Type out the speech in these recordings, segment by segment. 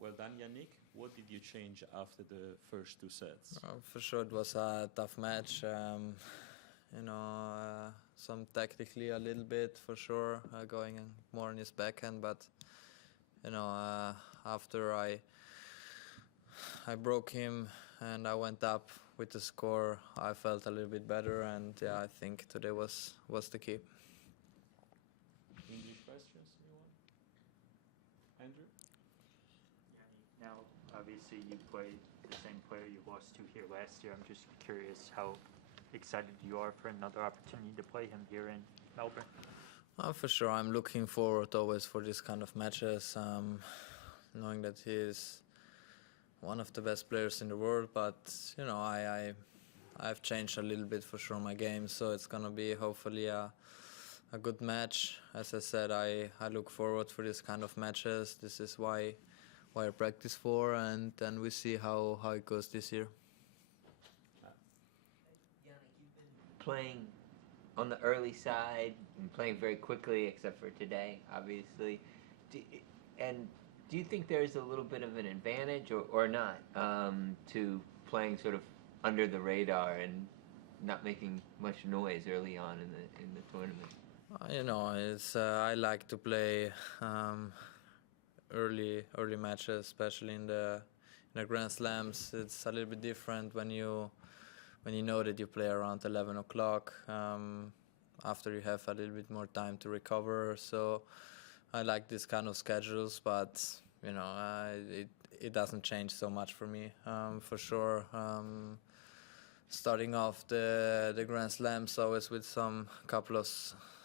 Well done, Jannik. What did you change after the first 2 sets? For sure, it was a tough match. Some technically a little bit for sure, going more on his backhand. But after I broke him and I went up with the score, I felt a little bit better, and yeah, I think today was the key. English questions, anyone? Andrew? Now, obviously, you played the same player you lost to here last year. I'm just curious how excited you are for another opportunity to play him here in Melbourne. For sure, I'm looking forward always for this kind of matches, knowing that he is one of the best players in the world. But I've changed a little bit for sure my game, so it's gonna be hopefully a good match. As I said, I look forward for this kind of matches. This is why I practice for, and then we see how it goes this year. Jannik, you've been playing on the early side and playing very quickly, except for today, obviously. Do you think there's a little bit of an advantage or not to playing sort of under the radar and not making much noise early on in the tournament? I like to play early matches, especially in the Grand Slams. It's a little bit different when you know that you play around 11 o'clock after you have a little bit more time to recover. So I like this kind of schedules, but it doesn't change so much for me. For sure, starting off the Grand Slams always with some couple of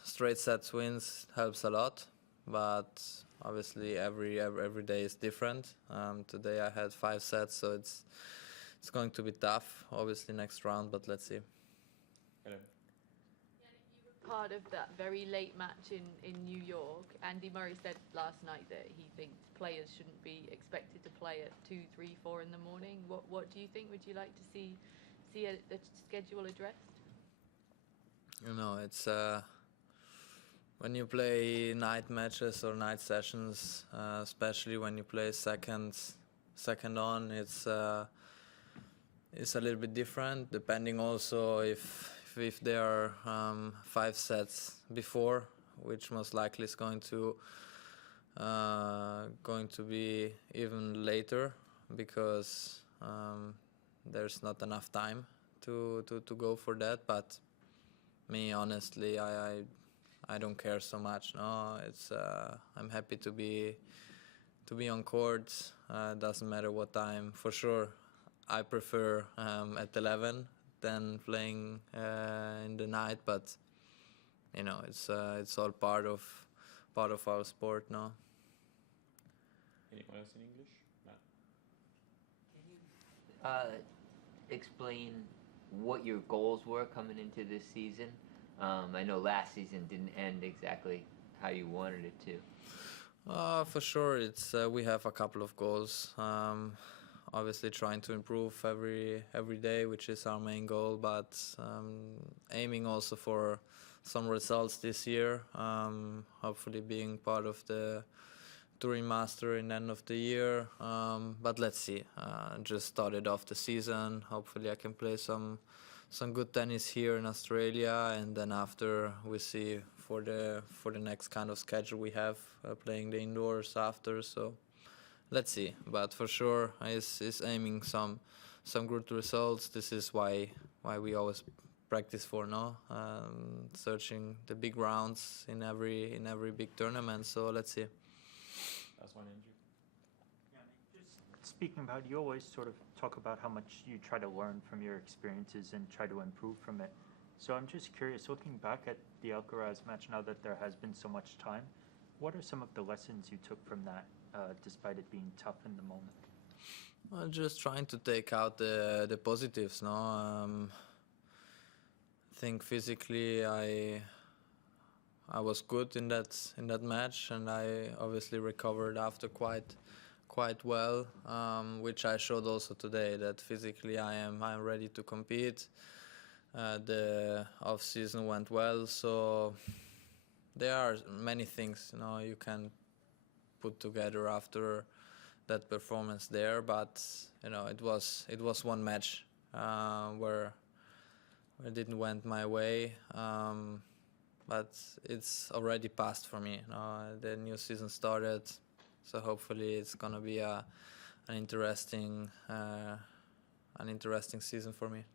straight sets wins helps a lot, but obviously every day is different. Today I had 5 sets, so it's going to be tough, obviously next round, but let's see. Hello. Jannik, you were part of that very late match in New York. Andy Murray said last night that he thinks players shouldn't be expected to play at 2, 3, 4 in the morning. What do you think? Would you like to see the schedule addressed? It's when you play night matches or night sessions, especially when you play second on, it's a little bit different, depending also if there are 5 sets before, which most likely is going to be even later, because there's not enough time to go for that. But me, honestly, I don't care so much. No, it's I'm happy to be on court. Doesn't matter what time. For sure, I prefer at 11 than playing in the night. But it's all part of our sport. No. Anyone else in English? No. Can you explain what your goals were coming into this season? I know last season didn't end exactly how you wanted it to. For sure, it's we have a couple of goals. Obviously, trying to improve every day, which is our main goal. But aiming also for some results this year. Hopefully, being part of the Touring Master in the end of the year. But let's see. Just started off the season. Hopefully, I can play some good tennis here in Australia, and then after we see for the next kind of schedule we have, playing the indoors after. So let's see. But for sure, is aiming some good results. This is why we always practice for searching the big rounds in every big tournament. So let's see. Last one, Andrew. Just speaking about, you always sort of talk about how much you try to learn from your experiences and try to improve from it. So I'm just curious, looking back at the Alcaraz match now that there has been so much time, what are some of the lessons you took from that, despite it being tough in the moment? Well, just trying to take out the positives. I think physically I was good in that match, and I obviously recovered after quite well, which I showed also today, that physically I'm ready to compete. The off season went well, so there are many things you can put together after that performance there, but you know, it was one match where it didn't went my way, but it's already passed for me. The new season started, so hopefully it's gonna be an interesting season for me.